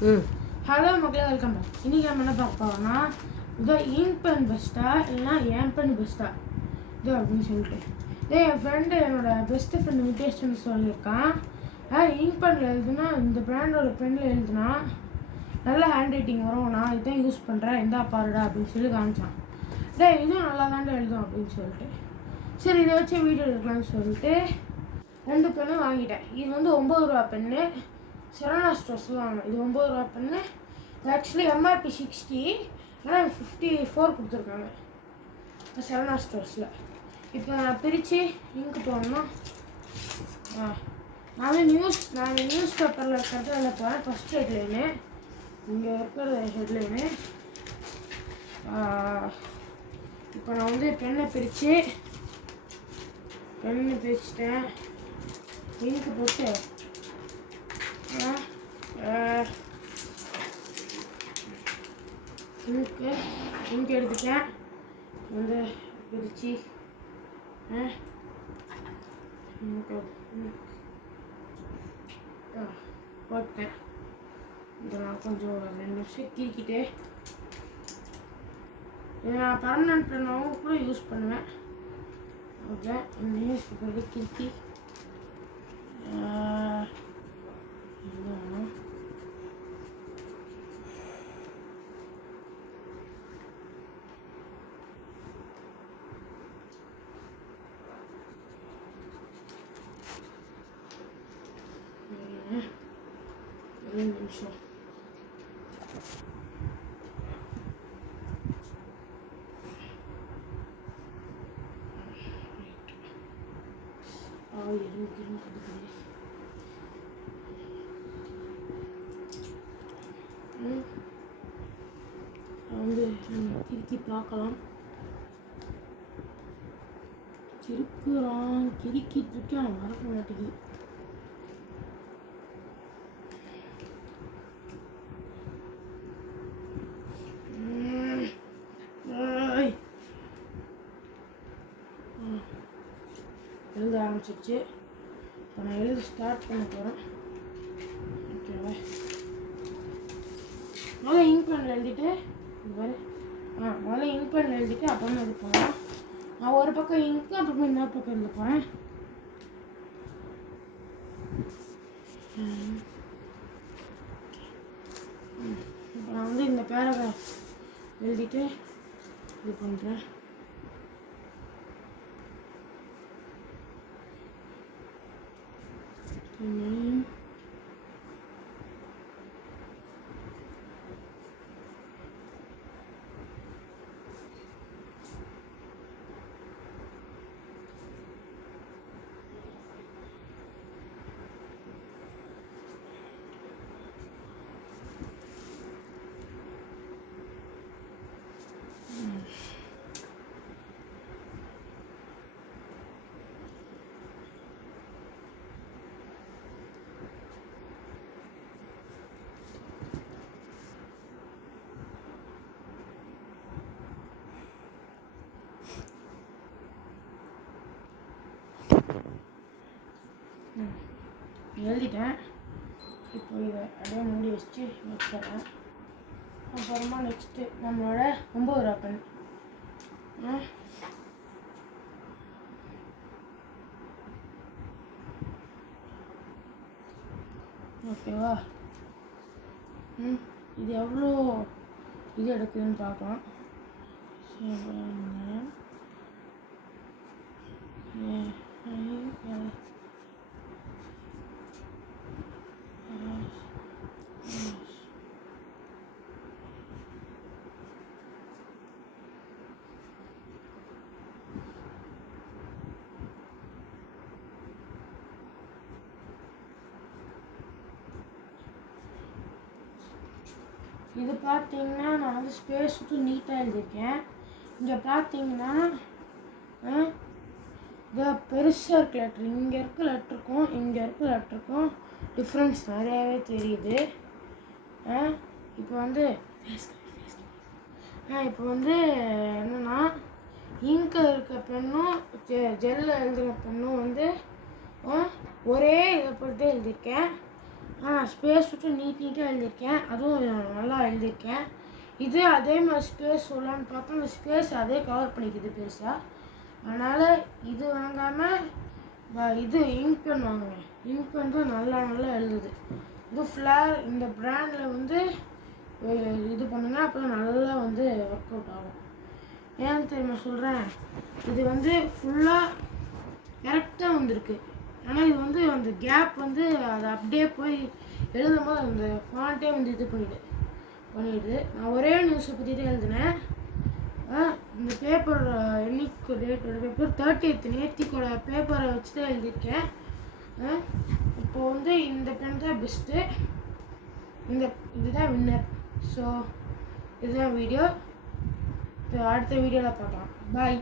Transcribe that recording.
Hello மக்களே, welcome back. இன்றைக்கி நம்ம என்ன பார்க்க போகிறோம்னா, இதோ இங்க் பென் பெஸ்ட்டா இல்லைனா என் பென் பெஸ்ட்டா இதோ அப்படின்னு சொல்லிட்டு என் ஃப்ரெண்டு, என்னோடய பெஸ்ட்டு ஃப்ரெண்டு முகேஷ்னு சொல்லியிருக்கான். இங்க் பெனில் எழுதுனா, இந்த பிராண்டோட பெனில் எழுதுனா நல்ல ஹேண்ட் ரைட்டிங் வரும், நான் இதான் யூஸ் பண்ணுறேன், எந்த பாருடா அப்படின்னு சொல்லி காமிச்சான். இதுவும் நல்லா தாண்டா எழுதும் அப்படின்னு சொல்லிட்டு, சரி இதை வச்சு வீடியோ எடுக்கலாம்னு சொல்லிட்டு 2 பென்னும் வாங்கிட்டேன். இது வந்து 9 ரூபா பென்னு, சரவணா ஸ்டோர்ஸில் வாங்கினேன். இது 9 ரூபா பென்னு. ஆக்சுவலி எம்ஆர்பி 60, ஆனால் 54 கொடுத்துருக்காங்க சரவணா ஸ்டோர்ஸில். இப்போ நான் பிரித்து இங்கு போடணும். நாங்கள் நியூஸ் பேப்பரில் இருக்கிறது அதில் போகிறேன். ஃபஸ்ட் ஹெட்லைனு இங்கே இருக்கிற ஹெட்லைனு. இப்போ நான் வந்து பெண்ணை பிரிச்சுட்டேன். இங்கு போட்டு இங்கு எடுத்துட்டேன். வந்து பிரித்து போட்டேன். இதெல்லாம் கொஞ்சம் 2 நிமிஷம் கிரிக்கிட்டு இதை நான் பர்மனன்ட் பென்னாகவும் கூட யூஸ் பண்ணுவேன். ஓகே, இந்த நியூஸ் பேப்பருக்கு கிரிக்கி ஒரு நிமிஷம். வந்து திருக்கி பார்க்கலாம். கிரிக்கிட்டு இருக்கேன், ஆனால் மறக்க மாட்டேங்குது. எழுத ஆரம்பிச்சிருச்சு. இப்போ நான் எழுத ஸ்டார்ட் பண்ண போகிறேன். ஓகேவா, முதல்ல இங்க் பெனில் எழுதிட்டு அப்புறமா இது போகலாம். நான் ஒரு பக்கம் இங்க்கு, அப்புறமா இன்னொரு பக்கம் எழுத போகிறேன். இப்போ நான் வந்து இந்த பேராகிராஃப் எழுதிட்டு இது பண்ணுறேன். எழுதிட்டேன். இப்போ இதை அப்படியே மூடி வச்சுட்டு வச்சிடறேன். அப்புறமா நெக்ஸ்ட்டு நம்மளோட 9 ரூபா பென். ஓகேவா, இது எவ்வளோ இது எடுக்குதுன்னு பார்க்கலாம். இது பார்த்தீங்கன்னா நான் வந்து ஸ்பேஸ் விட்டு நீட்டாக எழுதியிருக்கேன். இங்கே பார்த்தீங்கன்னா இதை பெருசாக இருக்க லெட்ரு, இங்கே இருக்க லெட்டருக்கும் இங்கே இருக்க லெட்டருக்கும் டிஃப்ரென்ஸ் நிறையாவே தெரியுது. இப்போ வந்து என்னென்னா, இங்கில் இருக்க பெண்ணும் ஜெல்லில் எழுதுகிற பெண்ணும் வந்து ஒரே இதை போட்டு எழுதியிருக்கேன். ஸ்பேஸ் விட்டு நீட்டாக எழுதியிருக்கேன், அதுவும் நல்லா எழுதியிருக்கேன். இது அதே மாதிரி ஸ்பேஸ் சொல்லலான்னு பார்த்தா அந்த ஸ்பேஸ் அதே கவர் பண்ணிக்குது பெருசாக. அதனால் இது வாங்காமல் இது இங்க் பென் வாங்குவேன். இங்க் பென் தான் நல்லா எழுதுது. இது ஃப்ளார் இந்த பிராண்டில் வந்து இது பண்ணுங்கள், அப்போ நல்லா வந்து ஒர்க் அவுட் ஆகும். ஏன்னு தெரியுமா சொல்கிறேன், இது வந்து ஃபுல்லாக கரெக்டாக வந்திருக்கு. ஆனால் இது வந்து அந்த கேப் வந்து அதை அப்படியே போய் எழுதும் போது அந்த ஃபாண்ட்டே வந்து இது பண்ணிடுது. நான் ஒரே நியூஸை பற்றி தான் எழுதினேன். இந்த பேப்பர் என்னைக்கு டேட்டோட பேப்பர் 30th நேத்திக்கோட பேப்பரை வச்சு தான் எழுதியிருக்கேன். இப்போது வந்து இந்த பென் தான் பெஸ்ட்டு, இதுதான் வின்னர். ஸோ இதுதான் வீடியோ. அடுத்த வீடியோவில் பார்க்கலாம். பாய்.